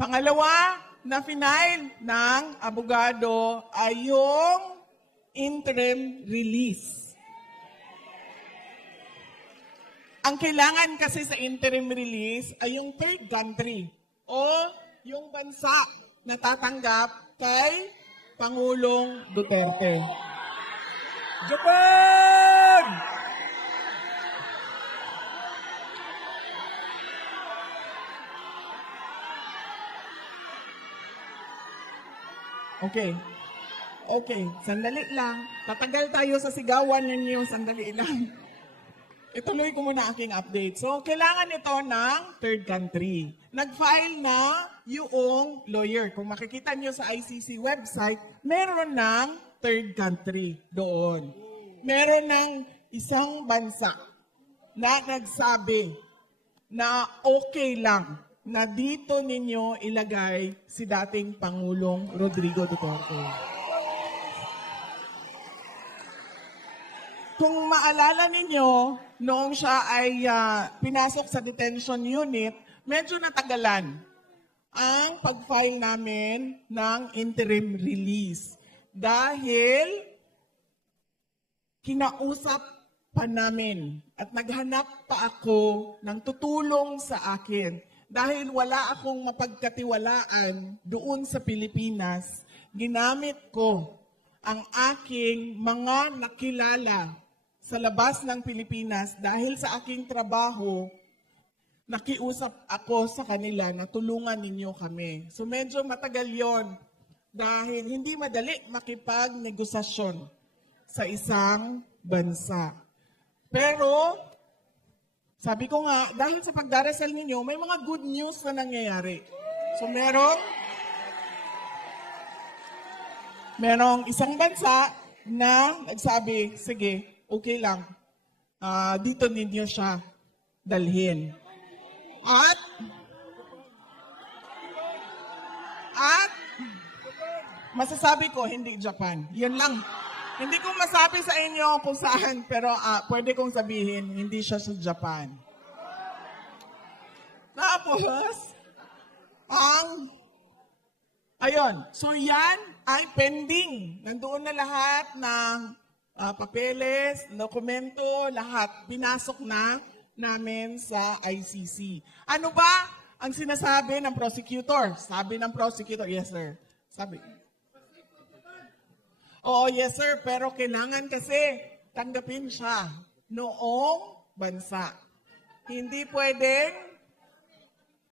Pangalawa na final ng abogado ay yung interim release. Ang kailangan kasi sa interim release ay yung third country o yung bansa na tatanggap kay Pangulong Duterte. Japan! Okay, sandali lang. Tatagal tayo sa sigawan ninyo, sandali lang. Ituloy ko muna aking update. So, kailangan ito ng third country. Nag-file na yung lawyer. Kung makikita nyo sa ICC website, meron ng third country doon. Meron ng isang bansa na nagsabi na okay lang na dito ninyo ilagay si dating Pangulong Rodrigo Duterte. Kung maalala ninyo, noong siya ay pinasok sa detention unit, medyo natagalan ang pag-file namin ng interim release. Dahil kinausap pa namin at naghanap pa ako ng tutulong sa akin. Dahil wala akong mapagkatiwalaan doon sa Pilipinas, ginamit ko ang aking mga nakilala sa labas ng Pilipinas dahil sa aking trabaho, nakiusap ako sa kanila na tulungan ninyo kami. So medyo matagal yon dahil hindi madali makipag-negosasyon sa isang bansa. Pero sabi ko nga, dahil sa pagdarasal ninyo, may mga good news na nangyayari. So merong isang bansa na nagsabi, sige, okay lang, dito ninyo siya dalhin. At masasabi ko, hindi Japan. Yun lang. Hindi ko masabi sa inyo kung saan, pero pwede kong sabihin, hindi siya sa Japan. Tapos, ayun. So yan ay pending. Nandoon na lahat ng papeles, dokumento, lahat. Pinasok na namin sa ICC. Ano ba ang sinasabi ng prosecutor? Sabi ng prosecutor, yes sir. Sabi, oo, yes sir, pero kailangan kasi tanggapin siya noong bansa. Hindi pwedeng